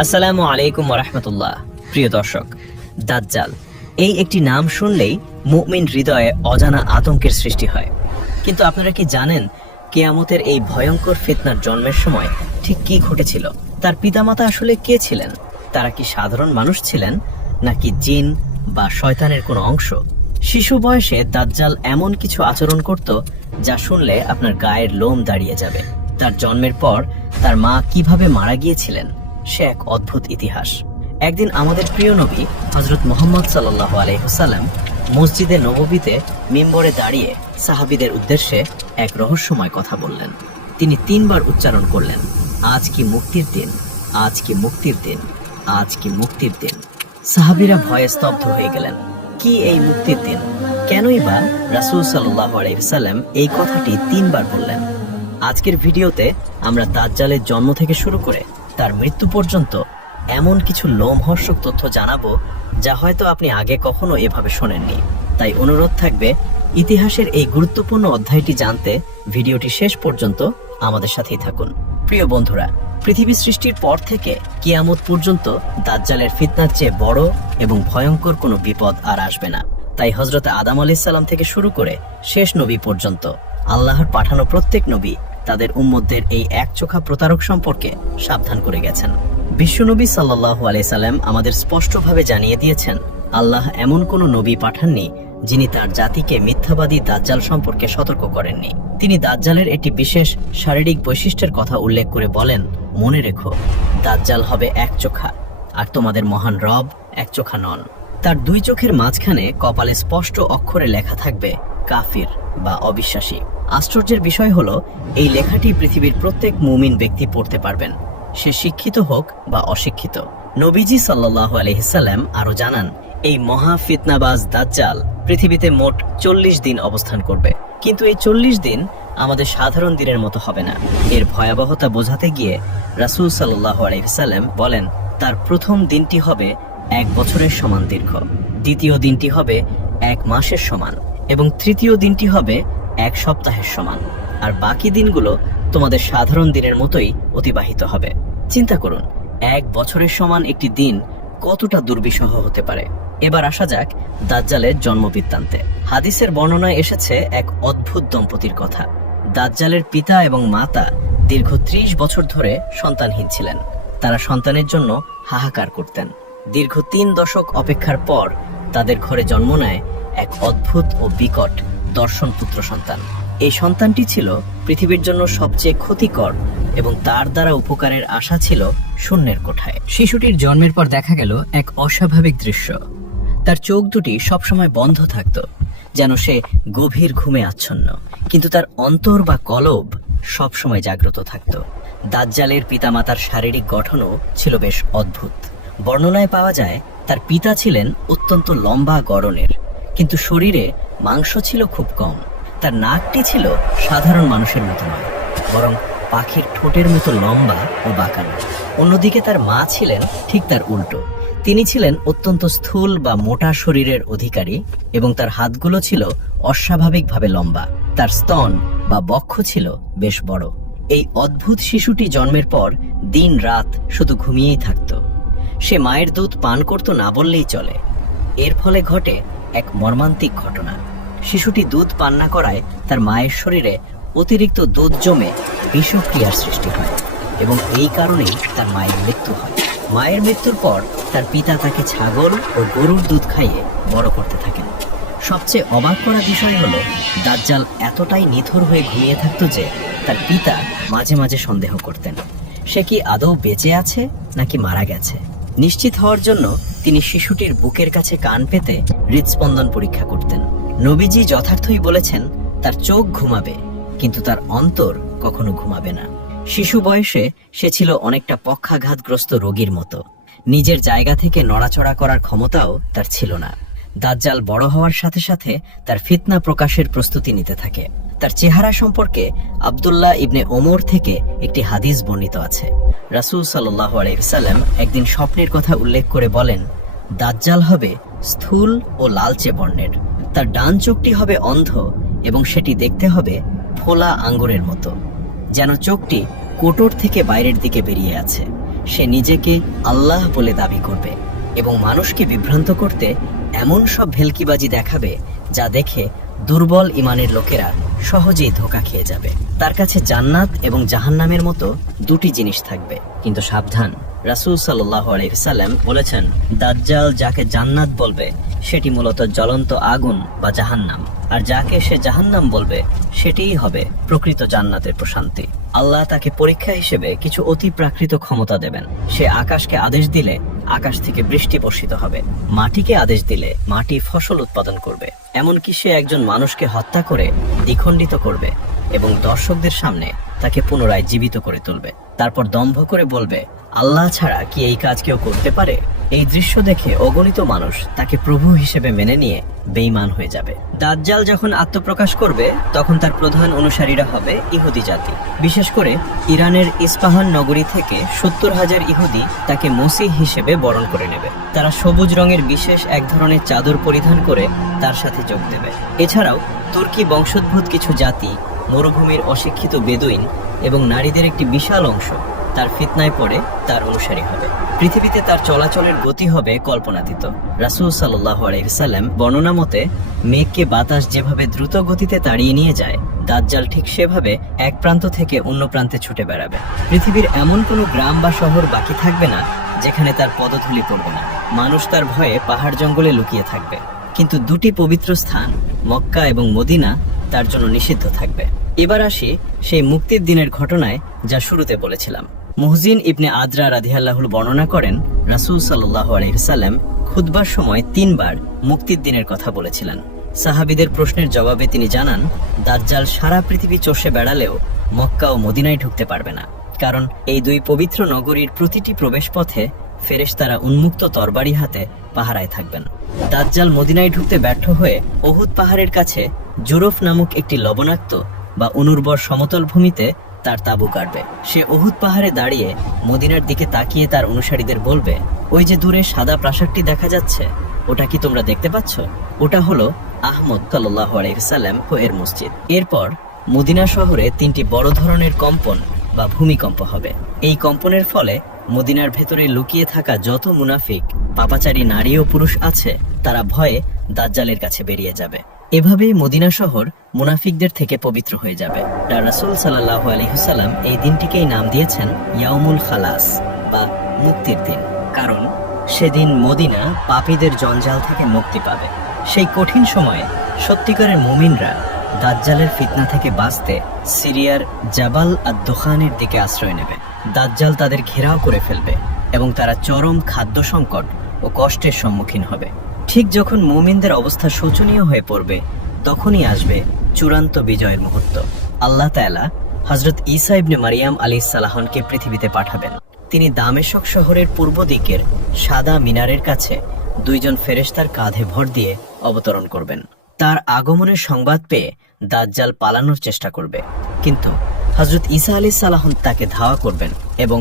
আসসালামু আলাইকুম ওয়া রাহমাতুল্লাহ। প্রিয় দর্শক, দাজ্জাল এই একটি নাম শুনলেই মুমিন হৃদয়ে অজানা আতঙ্কের সৃষ্টি হয়। কিন্তু আপনারা কি জানেন কিয়ামতের এই ভয়ঙ্কর ফিতনার জন্মের সময় ঠিক কি ঘটেছিল? তার পিতামাতা আসলে কে ছিলেন? তারা কি সাধারণ মানুষ ছিলেন নাকি জিন বা শয়তানের কোনো অংশ? শিশু বয়সে দাজ্জাল এমন কিছু আচরণ করত যা শুনলে আপনার গায়ের লোম দাঁড়িয়ে যাবে। তার জন্মের পর তার মা কিভাবে মারা গিয়েছিলেন সে এক অদ্ভুত ইতিহাস। একদিন আমাদের প্রিয় নবী হযরত মুহাম্মদ সাল্লাল্লাহু আলাইহি ওয়াসাল্লাম মসজিদে নববীতে মিম্বরে দাঁড়িয়ে সাহাবীদের উদ্দেশ্যে এক রহস্যময় কথা বললেন। তিনি 3 বার উচ্চারণ করলেন, আজ কি মুক্তির দিন, আজ কি মুক্তির দিন, আজ কি মুক্তির দিন। সাহাবীরা ভয়ে স্তব্ধ হয়ে গেলেন। কি এই মুক্তির দিন? কেনই বা রাসূল সাল্লাল্লাহু আলাইহি ওয়াসাল্লাম এই কথাটি 3 বার বললেন? আজকের ভিডিওতে আমরা দাজ্জালের জন্ম থেকে শুরু করে তার মৃত্যু পর্যন্ত এমন কিছু লোমহর্ষক তথ্য জানাবো যা হয়তো আপনি আগে কখনো এভাবে শোনেননি। তাই অনুরোধ থাকবে ইতিহাসের এই গুরুত্বপূর্ণ অধ্যায়টি জানতে ভিডিওটি শেষ পর্যন্ত আমাদের সাথেই থাকুন। প্রিয় বন্ধুরা, পৃথিবী সৃষ্টির পর থেকে কিয়ামত পর্যন্ত দাজ্জালের ফিতনার চেয়ে বড় এবং ভয়ঙ্কর কোনো বিপদ আর আসবে না। তাই হযরত আদম আলাইহিস সালাম থেকে শুরু করে শেষ নবী পর্যন্ত আল্লাহর পাঠানো প্রত্যেক নবী তাদের উম্মতদের এই একচোখা প্রতারক সম্পর্কে সাবধান করে গেছেন। বিশ্বনবী সাল্লাল্লাহু আলাইহি সাল্লাম আমাদের স্পষ্টভাবে জানিয়ে দিয়েছেন, আল্লাহ এমন কোনো নবী পাঠাননি যিনি তার জাতিকে মিথ্যাবাদী দাজ্জাল সম্পর্কে সতর্ক করেননি। তিনি দাজ্জালের একটি বিশেষ শারীরিক বৈশিষ্ট্যের কথা উল্লেখ করে বলেন, মনে রেখো, দাজ্জাল হবে একচোখা, আর তোমাদের মহান রব একচোখা নন। তার 2 চোখের মাঝখানে কপালে স্পষ্ট অক্ষরে লেখা থাকবে কাফির বা অবিশ্বাসী। আশ্চর্যের বিষয় হলো এই লেখাটি পৃথিবীর প্রত্যেক মুমিন ব্যক্তি পড়তে পারবেন, সে শিক্ষিত হোক বা অশিক্ষিত। নবীজি সাল্লাল্লাহু আলাইহি সাল্লাম আরো জানান, এই মহা ফিতনাবাজ দাজ্জাল পৃথিবীতে মোট 40 দিন অবস্থান করবে। কিন্তু এই 40 দিন আমাদের সাধারণ দিনের মতো হবে না। এর ভয়াবহতা বোঝাতে গিয়ে রাসূল সাল্লাল্লাহু আলাইহি সাল্লাম বলেন, তার প্রথম দিনটি হবে 1 বছরের সমান দীর্ঘ, দ্বিতীয় দিনটি হবে 1 মাসের সমান, এবং তৃতীয় দিনটি হবে 1 সপ্তাহের সমান, আর বাকি দিনগুলো তোমাদের সাধারণ দিনের মতোই অতিবাহিত হবে। চিন্তা করুন, 1 বছরের সমান একটি দিন কতটা দুর্বিষহ হতে পারে। এবার আসা যাক দাজ্জালের জন্ম বৃত্তান্তে। হাদিসের বর্ণনায় এসেছে এক অদ্ভুত দম্পতির কথা। দাজ্জালের পিতা এবং মাতা দীর্ঘ 30 বছর ধরে সন্তানহীন ছিলেন। তারা সন্তানের জন্য হাহাকার করতেন। দীর্ঘ 3 দশক অপেক্ষার পর তাদের ঘরে জন্ম নেয় এক অদ্ভুত ও বিকট দর্শনপুত্র সন্তান। এই সন্তানটি ছিল পৃথিবীর জন্য সবচেয়ে ক্ষতিকর এবং তার দ্বারা উপকারের আশা ছিল শূন্যের কোঠায়। শিশুটির জন্মের পর দেখা গেল এক অস্বাভাবিক দৃশ্য। তার চোখ দুটি সবসময় বন্ধ থাকত, যেন সে গভীর ঘুমে আচ্ছন্ন, কিন্তু তার অন্তর বা কলব সবসময় জাগ্রত থাকত। দাজ্জালের পিতামাতার শারীরিক গঠনও ছিল বেশ অদ্ভুত। বর্ণনায় পাওয়া যায় তার পিতা ছিলেন অত্যন্ত লম্বা গড়নের, কিন্তু শরীরে মাংস ছিল খুব কম। তার নাকটি ছিল সাধারণ মানুষের মতো নয়, বরং পাখির ঠোঁটের মতো লম্বা ও বাঁকানো। অন্যদিকে তার মা ছিলেন ঠিক তার উল্টো। তিনি ছিলেন অত্যন্ত স্থূল বা মোটা শরীরের অধিকারী এবং তার হাতগুলো ছিল অস্বাভাবিকভাবে লম্বা। তার স্তন বা বক্ষ ছিল বেশ বড়। এই অদ্ভুত শিশুটি জন্মের পর দিন রাত শুধু ঘুমিয়েই থাকত। সে মায়ের দুধ পান করত না বললেই চলে। এর ফলে ঘটে এক মর্মান্তিক ঘটনা। শিশুটি দুধ পান না করায় তার মায়ের শরীরে অতিরিক্ত দুধ জমে বিষক্রিয়ার সৃষ্টি হয় এবং এই কারণেই তার মায়ের মৃত্যু হয়। মায়ের মৃত্যুর পর তার পিতা তাকে ছাগল ও গরুর দুধ খাইয়ে বড় করতে থাকেন। সবচেয়ে অবাক করা বিষয় হলো দাজ্জাল এতটাই নিথর হয়ে ঘুমিয়ে থাকতো যে তার পিতা মাঝে মাঝে সন্দেহ করতেন সে কি আদৌ বেঁচে আছে নাকি মারা গেছে। নিশ্চিত হওয়ার জন্য তিনি শিশুটির বুকের কাছে কান পেতে হৃদস্পন্দন পরীক্ষা করতেন। নবীজি যথার্থই বলেছেন, তার চোখ ঘুমাবে কিন্তু তার অন্তর কখনো ঘুমাবে না। শিশু বয়সে সে ছিল অনেকটা পক্ষাঘাতগ্রস্ত রোগীর মতো। নিজের জায়গা থেকে নড়াচড়া করার ক্ষমতাও তার ছিল না। দাজ্জাল বড় হওয়ার সাথে সাথে তার ফিতনা প্রকাশের প্রস্তুতি নিতে থাকে। তার চেহারা সম্পর্কে আব্দুল্লাহ ইবনে ওমর থেকে একটি হাদিস বর্ণিত আছে। রাসূল সাল্লাল্লাহু আলাইহি ওয়াসাল্লাম একদিন স্বপ্নের কথা উল্লেখ করে বলেন, দাজ্জাল হবে স্থূল ও লালচে বর্ণের। তার ডান চোখটি হবে অন্ধ এবং সেটি দেখতে হবে ফোলা আঙ্গুরের মতো, যেন চোখটি কোটর থেকে বাইরের দিকে বেরিয়ে আছে। সে নিজেকে আল্লাহ বলে দাবি করবে এবং মানুষকে বিভ্রান্ত করতে এমন সব ভেলকিবাজি দেখাবে যা দেখে দুর্বল ঈমানের লোকেরা সহজেই ধোঁকা খেয়ে যাবে। তার কাছে জান্নাত এবং জাহান্নামের মতো দুটি জিনিস থাকবে, কিন্তু সাবধান, রাসূল সাল্লাল্লাহু আলাইহি ওয়াসাল্লাম বলেছেন, দাজ্জাল যাকে জান্নাত বলবে সেটি মূলত জ্বলন্ত আগুন বা জাহান্নাম, আর যাকে সে জাহান্নাম বলবে সেটিই হবে প্রকৃত জান্নাতের প্রশান্তি। আল্লাহ তাকে পরীক্ষা হিসেবে কিছু অতি প্রাকৃত ক্ষমতা দেবেন। সে আকাশকে আদেশ দিলে আকাশ থেকে বৃষ্টি বর্ষিত হবে, মাটিকে আদেশ দিলে মাটি ফসল উৎপাদন করবে, এমনকি সে একজন মানুষকে হত্যা করে দ্বিখণ্ডিত করবে এবং দর্শকদের সামনে তাকে পুনরায় জীবিত করে তুলবে। তারপর দম্ভ করে বলবে, আল্লাহ ছাড়া কি এই কাজ কেউ করতে পারে? এই দৃশ্য দেখে অগণিত মানুষ তাকে প্রভু হিসেবে মেনে নিয়ে বেঈমান হয়ে যাবে। দাজ্জাল যখন আত্মপ্রকাশ করবে তখন তার প্রধান অনুসারীরা হবে ইহুদি জাতি। বিশেষ করে ইরানের ইস্পাহান নগরী থেকে 70,000 ইহুদি তাকে মসিহ হিসেবে বরণ করে নেবে। তারা সবুজ রঙের বিশেষ এক ধরনের চাদর পরিধান করে তার সাথে যোগ দেবে। এছাড়াও তুর্কি বংশোদ্ভূত কিছু জাতি, মরুভূমির অশিক্ষিত বেদুইন এবং নারীদের একটি বিশাল অংশ তার ফিতনায় পড়ে তার অনুসারী হবে। পৃথিবীতে তার চলাচলের গতি হবে কল্পনাতীত। রাসূল সাল্লাল্লাহু আলাইহি ওয়াসাল্লাম বর্ণনা মতে, মেঘকে বাতাস যেভাবে দ্রুত গতিতে তাড়িয়ে নিয়ে যায়, দাজ্জাল ঠিক সেভাবে এক প্রান্ত থেকে অন্য প্রান্তে ছুটে বেড়াবে। পৃথিবীর এমন কোনো গ্রাম বা শহর বাকি থাকবে না যেখানে তার পদধূলি পড়বে না। মানুষ তার ভয়ে পাহাড় জঙ্গলে লুকিয়ে থাকবে, কিন্তু দুটি পবিত্র স্থান মক্কা এবং মদিনা তার জন্য নিষিদ্ধ থাকবে। এবার আসি সেই মুক্তির দিনের ঘটনায়, যা শুরুতে বলেছিলাম। মুহজিন ইবনে আদরা রাদিয়াল্লাহু বর্ণনা করেন, রাসূল সাল্লাল্লাহু আলাইহি ওয়াসাল্লাম খুতবার সময় 3 বার মুক্তির দিনের কথা বলেছিলেন। সাহাবীদের প্রশ্নের জবাবে তিনি জানান, দাজ্জাল সারা পৃথিবী চষে বেড়ালেও মক্কা ও মদিনায় ঢুকতে পারবে না, কারণ এই দুই পবিত্র নগরীর প্রতিটি প্রবেশপথে ফেরেশতারা উন্মুক্ত তরবারি হাতে পাহারায় থাকবেন। দাজ্জাল মদিনায় ঢুকতে ব্যর্থ হয়ে উহুদ পাহাড়ের কাছে জুরফ নামক একটি লবণাক্ত বা অনুর্বর সমতল ভূমিতে তার তাঁবু গাড়বে। সে উহুদ পাহাড়ে দাঁড়িয়ে মদিনার দিকে তাকিয়ে তার অনুসারীদের বলবে, ওই যে দূরে সাদা প্রাসাদটি দেখা যাচ্ছে, ওটা কি তোমরা দেখতে পাচ্ছ? ওটা হলো আহমদ সাল্লাল্লাহু আলাইহি ওয়াসাল্লাম এর মসজিদ। এরপর মদিনা শহরে 3টি বড় ধরনের কম্পন বা ভূমিকম্প হবে। এই কম্পনের ফলে মদিনার ভেতরে লুকিয়ে থাকা যত মুনাফিক, পাপাচারী নারী ও পুরুষ আছে, তারা ভয়ে দাজ্জালের কাছে বেরিয়ে যাবে। এভাবেই মদিনা শহর মুনাফিকদের থেকে পবিত্র হয়ে যাবে। রাসূল সাল্লাল্লাহু আলাইহি ওয়াসাল্লাম এই দিনটিকেই নাম দিয়েছেন ইয়াউমুল খালাস বা মুক্তির দিন, কারণ সেদিন মদিনা পাপীদের জঞ্জাল থেকে মুক্তি পাবে। সেই কঠিন সময়ে সত্যিকারের মুমিনরা দাজ্জালের ফিতনা থেকে বাঁচতে সিরিয়ার জাবাল আদ-দুখানের দিকে আশ্রয় নেবে। দাজ্জাল তাদের ঘেরাও করে ফেলবে এবং তারা চরম খাদ্য সংকট ও কষ্টের সম্মুখীন হবে। ঠিক যখন মুমিনদের অবস্থা শোচনীয় হয়ে পড়বে, তখনই আসবে চূড়ান্ত বিজয়ের মুহূর্ত। আল্লাহ তাআলা হযরত ঈসা ইবনে মারিয়াম আলাইহিস সালামকে পৃথিবীতে পাঠাবেন। তিনি দামেশক শহরের পূর্ব দিকের সাদা মিনারের কাছে 2 জন ফেরেশতার কাঁধে ভর দিয়ে অবতরণ করবেন। তার আগমনের সংবাদ পেয়ে দাজ্জাল পালানোর চেষ্টা করবে, কিন্তু হযরত ঈসা আলাইহিস সালাম তাকে ধাওয়া করবেন এবং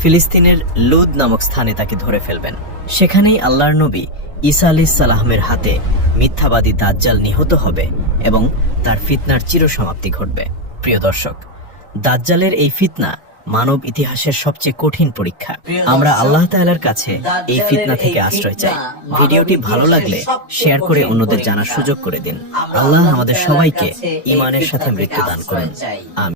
ফিলিস্তিনের লুদ নামক স্থানে তাকে ধরে ফেলবেন। সেখানেই আল্লাহর নবী ঈসা আলাইহিস সালামের হাতে মিথ্যাবাদী দাজ্জাল নিহত হবে এবং তার ফিতনার চিরসমাপ্তি ঘটবে। প্রিয় দর্শক, দাজ্জালের এই ফিতনা মানব ইতিহাসের সবচেয়ে কঠিন পরীক্ষা। আমরা আল্লাহ তাআলার কাছে এই ফিতনা থেকে আশ্রয় চাই। ভিডিওটি ভালো লাগলে শেয়ার করে অন্যদের জানার সুযোগ করে দিন। আল্লাহ আমাদের সবাইকে ঈমানের সাথে মৃত্যু দান করুন। আমিন।